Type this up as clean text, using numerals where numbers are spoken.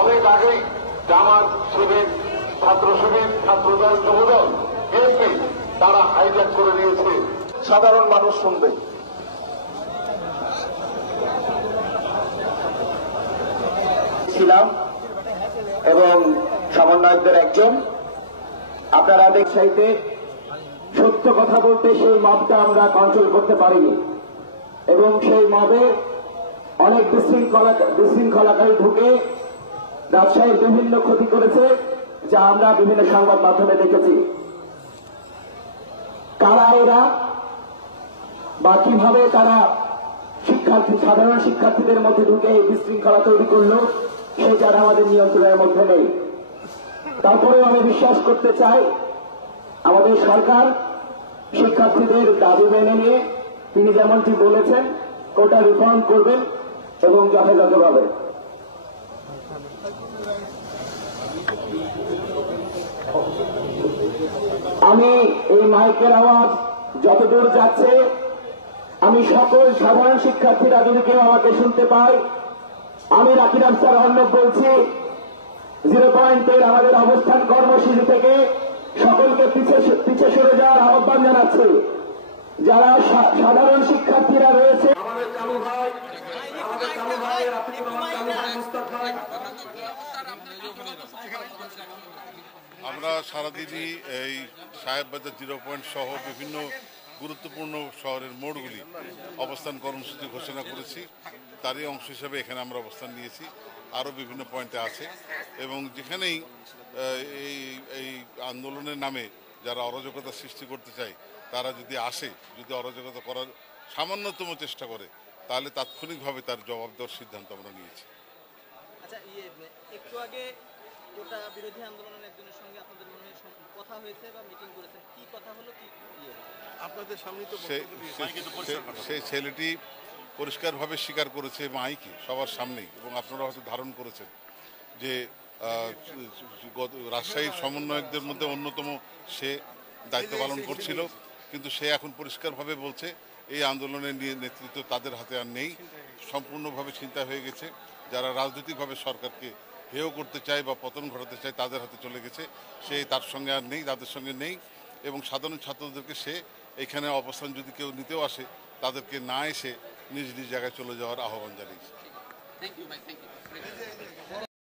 অনেক আগেই জামাত শিবির ছাত্র শিবির ছাত্রদল যুবদল বিএনপি তারা হাইজ্যাক করে দিয়েছে। সাধারণ মানুষ শুনবে। ছিলাম এবং সমন্বয়কদের একজন, আপনারা চাইতে সত্য কথা বলতে সেই মবটা আমরা কন্ট্রোল করতে পারিনি এবং সেই মবে অনেক বিশৃঙ্খলাকারী ঢুকে রাজশাহীর বিভিন্ন ক্ষতি করেছে, যা আমরা বিভিন্ন সংবাদ মাধ্যমে দেখেছি। কারা এরা বা কিভাবে তারা সাধারণ শিক্ষার্থীদের মধ্যে ঢুকে এই বিশৃঙ্খলা তৈরি করলো সেটা আমাদের নিয়ন্ত্রণের মধ্যে নেই। তারপরেও আমি বিশ্বাস করতে চাই আমাদের সরকার শিক্ষার্থীদের দাবি মেনে নিয়ে তিনি যেমনটি বলেছেন ওটা রিফর্ম করবেন এবং যথাযথভাবে। আমি এই মাইকের আওয়াজ যতদূর যাচ্ছে আমি সকল সাধারণ শিক্ষার্থীরা যদি কেউ আমাকে শুনতে পায়, আমি রাকিব আফসার অর্ণব বলছি 0 পয়েন্টের আমাদের অবস্থান কর্মসূচি থেকে সকলকে পিছিয়ে সরে যাওয়ার আহ্বান জানাচ্ছি। যারা সাধারণ শিক্ষার্থীরা রয়েছে আমরা সারাদিনই এই সাহেববাজার 0 পয়েন্ট সহ বিভিন্ন গুরুত্বপূর্ণ শহরের মোড়গুলি অবস্থান কর্মসূচি ঘোষণা করেছি। তারই অংশ হিসেবে এখানে আমরা অবস্থান নিয়েছি। আরও বিভিন্ন পয়েন্টে আছে এবং যেখানেই এই আন্দোলনের নামে যারা অরাজকতা সৃষ্টি করতে চায় তারা যদি আসে, যদি অরাজকতা করার সামান্যতম চেষ্টা করে তাহলে তাৎক্ষণিকভাবে তার জবাব দেওয়ার সিদ্ধান্ত আমরা নিয়েছি। আচ্ছা, একটু আগে গোটা বিরোধী আন্দোলনের একজনের সঙ্গে আপনাদের মনে হয় কথা হয়েছে বা মিটিং করেছেন, কি কথা হলো, কি আপনাদের সামনে? তো সেই ছেলেটি পরিষ্কারভাবে স্বীকার করেছে মাইকে সবার সামনেই, এবং আপনারা হয়তো ধারণ করেছেন যে রাজশাহীর সমন্বয়কদের মধ্যে অন্যতম সে দায়িত্ব পালন করছিল, কিন্তু সে এখন পরিষ্কারভাবে বলছে এই আন্দোলনের নেতৃত্ব তাদের হাতে আর নেই, সম্পূর্ণভাবে চিন্তা হয়ে গেছে। যারা রাজনৈতিকভাবে সরকারকে হেয় করতে চায় বা পতন ঘটাতে চায় তাদের হাতে চলে গেছে। সে তার সঙ্গে আর নেই, তাদের সঙ্গে নেই, এবং সাধারণ ছাত্রদেরকে সে এখানে অবস্থান যদি কেউ নিতেও আসে তাদেরকে না এসে নিজ নিজ জায়গায় চলে যাওয়ার আহ্বান জানিয়েছে।